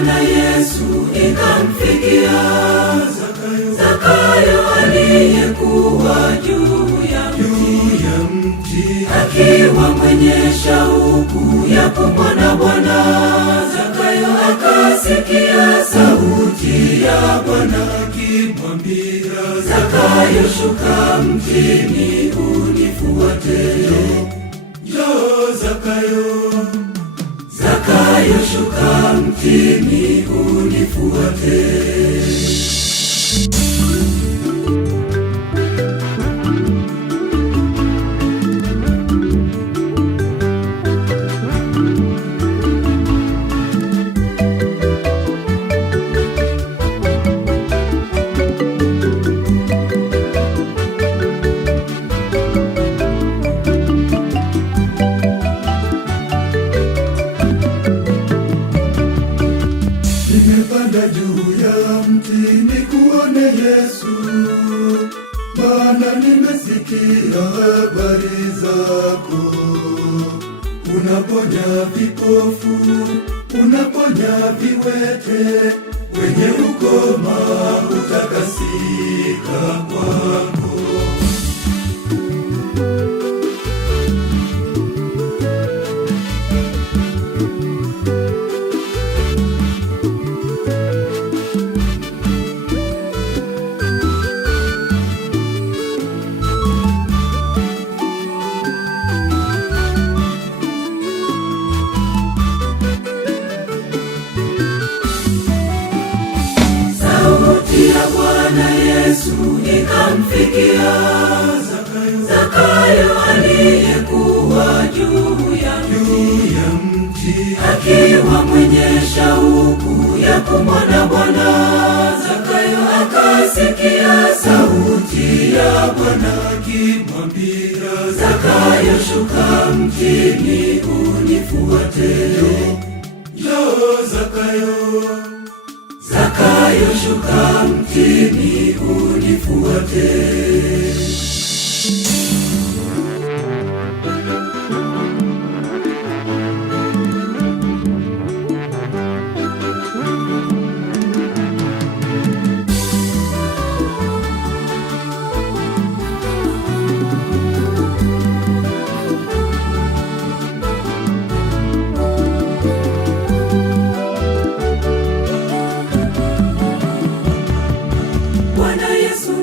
Bwana Yesu ikamfikia Zakayo aliyekuwa juu ya mti, akiwa mwenye shauku ya kumwona Bwana. Zakayo akasikia sauti ya Bwana akimwambia, Zakayo, shuka mtini unifuate. Njoo Zakayo, Zakayo, shuka mtini unifuate. Nimepanda juu ya mti nikuone Yesu, maana nimesikia habari zako. Unaponya vipofu, unaponya viwete, wenye ukoma utakasika kwako. Ya Bwana Yesu ikamfikia Zakayo aliyekuwa juu ya mti, akiwa mwenye shauku ya kumwona Bwana. Zakayo akasikia sauti ya Bwana akimwambia, Zakayo, shuka mtini unifuate. Njoo Zakayo, Zakayo, shuka mtini unifuate.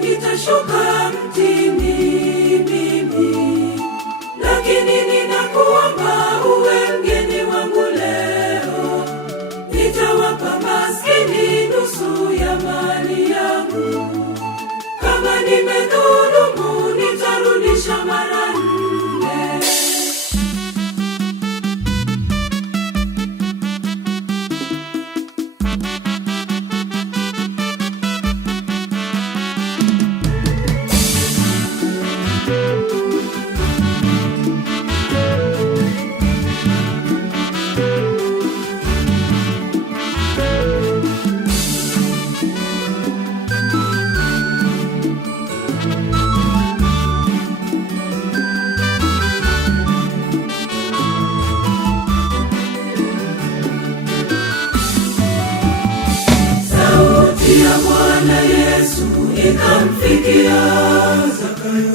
Nitashuka mtini mimi, lakini ninakuomba uwe mgeni wangu leo. Nitawapa maskini nusu ya mali yangu. Kama nimedhulumu, nitarudisha mara nne. Ya Bwana Yesu ikamfikia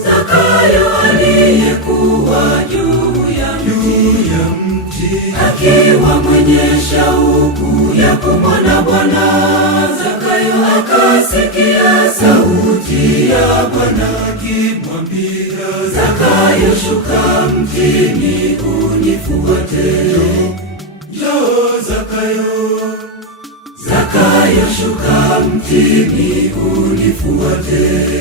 Zakayo aliyekuwa juu ya mti, akiwa mwenye shauku ya kumwona Bwana. Zakayo akasikia sauti ya Bwana akimwambia, Zakayo, shuka mtini unifuate. Njoo Zakayo, Zakayo, shuka mtini unifuate.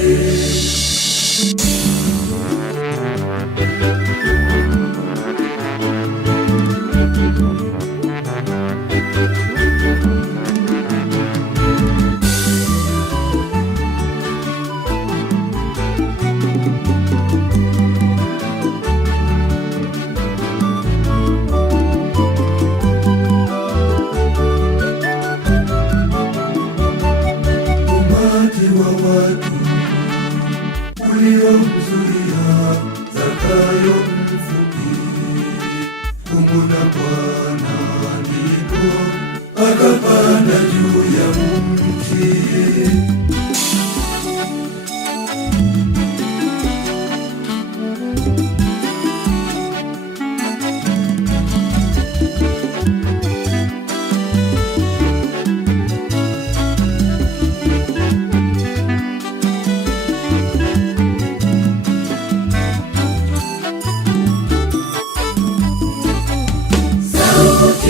uliomzuia Zakayo mfupi, kumwona Bwana ndipo akapanda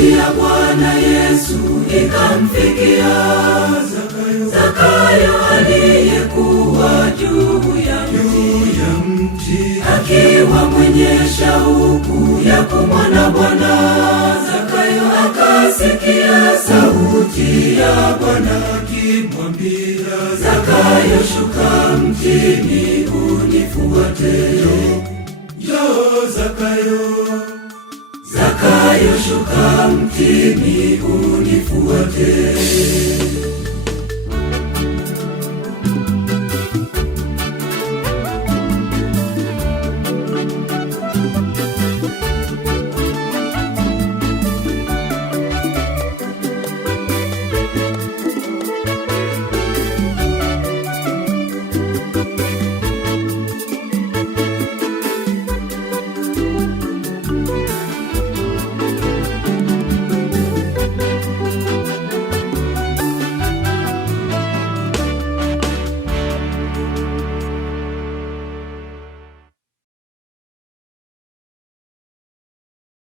sauti ya Bwana Yesu ikamfikia Zakayo aliyekuwa juu ya mti, akiwa mwenye shauku ya kumwona Bwana. Zakayo akasikia sauti ya Bwana akimwambia, Zakayo, shuka mtini unifuate. Njoo Zakayo, Zakayo, shuka mtini unifuate.